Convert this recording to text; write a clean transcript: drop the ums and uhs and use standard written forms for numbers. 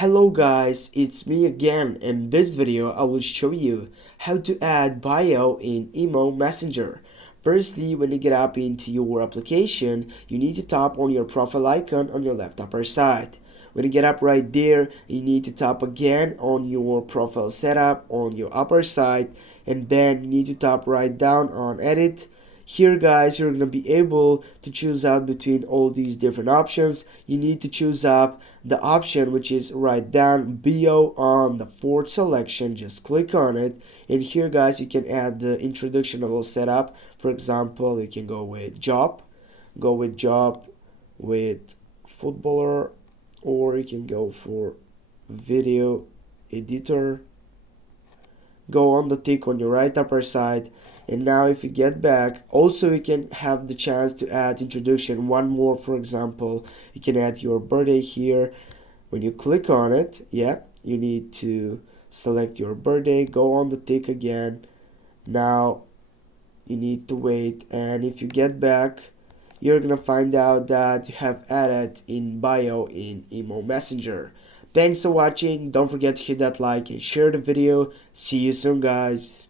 Hello guys, it's me again. In this video, I will show you how to add bio in Imo Messenger. Firstly, when you get up into your application, you need to tap on your profile icon on your left upper side. When you get up right there, you need to tap again on your profile setup on your upper side, and then you need to tap right down on edit. Here guys, you're going to be able to choose out between all these different options. You need to choose up the option which is right down bio on the fourth selection. Just click on it, and here guys you can add the introduction level setup. For example, you can go with job with footballer, or you can go for video editor. Go on the tick on your right upper side, and now if you get back, also you can have the chance to add introduction one more. For example, you can add your birthday here. When you click on it, yeah, you need to select your birthday, go on the tick again. Now you need to wait, and if you get back, you're gonna find out that you have added in bio in Imo Messenger. Thanks for watching. Don't forget to hit that like and share the video. See you soon guys.